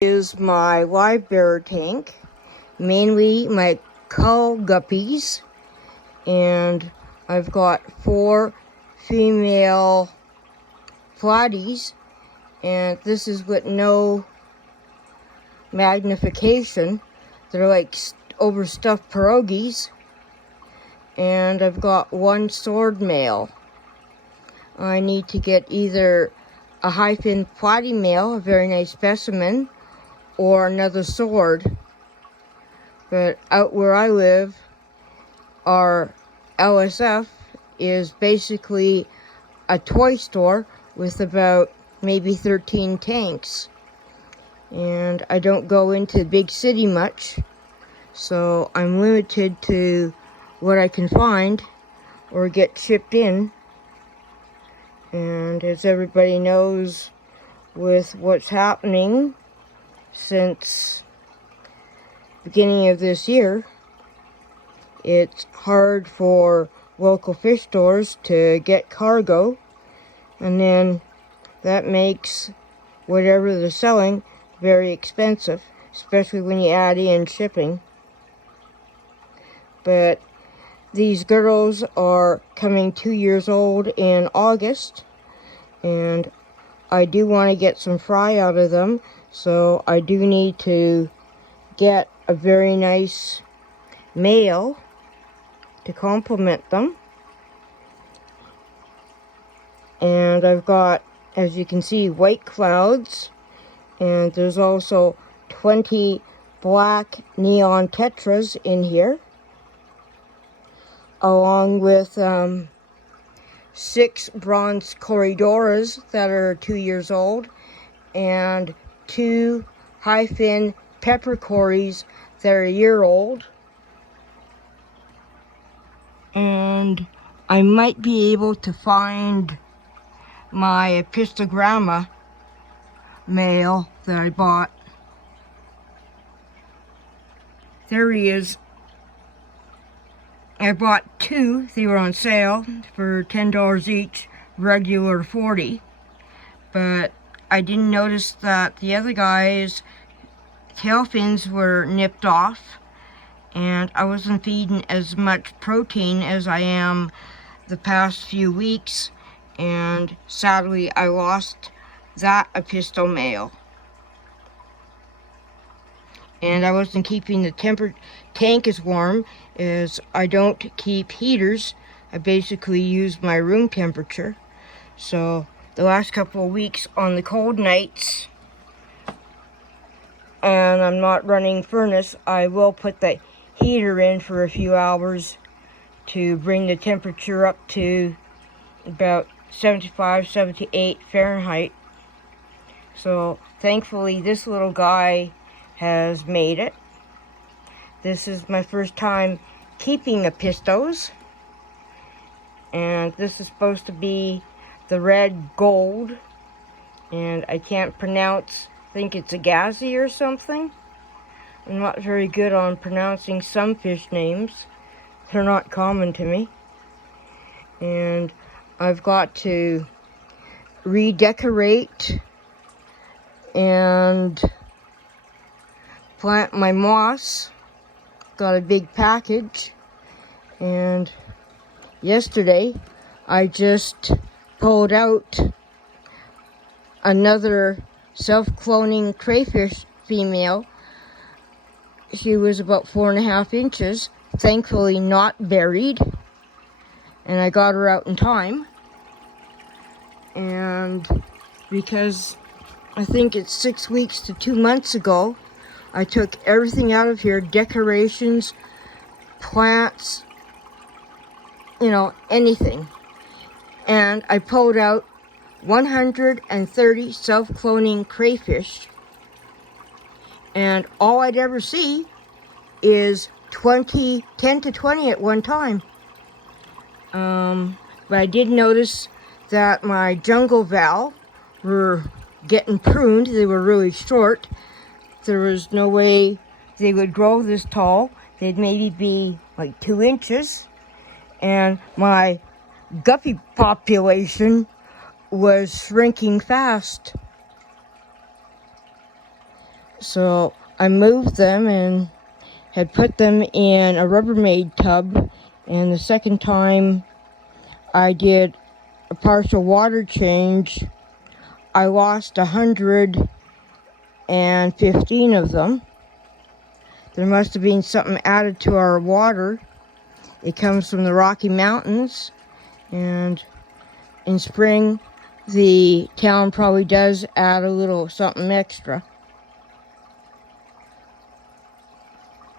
Is my live bearer tank, mainly my cull guppies, and I've got 4 female platies, and this is with no magnification. They're like overstuffed pierogies, and I've got 1 sword male. I need to get either a high-fin platy male, a very nice specimen, or another sword. But out where I live, our LSF is basically a toy store with about maybe 13 tanks. And I don't go into the big city much, so I'm limited to what I can find or get shipped in. And as everybody knows, with what's happening since beginning of this year, it's hard for local fish stores to get cargo, and then that makes whatever they're selling very expensive, especially when you add in shipping. But these girls are coming 2 years old in August, and I do want to get some fry out of them, so I do need to get a very nice male to complement them. And I've got, as you can see, white clouds, and there's also 20 black neon tetras in here, along with 6 bronze corridoras that are 2 years old, and 2 high-fin pepper corys that are a year old. And I might be able to find my Epistogramma male that I bought. There he is. I bought 2. They were on sale for $10 each, regular $40. But I didn't notice that the other guy's tail fins were nipped off, and I wasn't feeding as much protein as I am the past few weeks, and sadly I lost that Episto male. And I wasn't keeping the tank as warm, as I don't keep heaters. I basically use my room temperature. So the last couple of weeks on the cold nights, and I'm not running furnace, I will put the heater in for a few hours to bring the temperature up to about 75, 78 Fahrenheit. So thankfully this little guy has made it. This is my first time keeping Epistos, and this is supposed to be the red gold, and I can't pronounce, I think it's Agassiz or something. I'm not very good on pronouncing some fish names. They're not common to me. And I've got to redecorate and plant my moss. Got a big package, and yesterday I just pulled out another self-cloning crayfish female. She was about 4.5 inches, thankfully not buried, and I got her out in time. And because I think it's 6 weeks to 2 months ago, I took everything out of here, decorations, plants, you know, anything. And I pulled out 130 self-cloning crayfish. And all I'd ever see is 10 to 20 at one time. But I did notice that my jungle val were getting pruned. They were really short. There was no way they would grow this tall. They'd maybe be like 2 inches. And my guppy population was shrinking fast. So I moved them and had put them in a Rubbermaid tub, and the second time I did a partial water change, I lost 115 of them. There must have been something added to our water. It comes from the Rocky Mountains, and in spring the town probably does add a little something extra.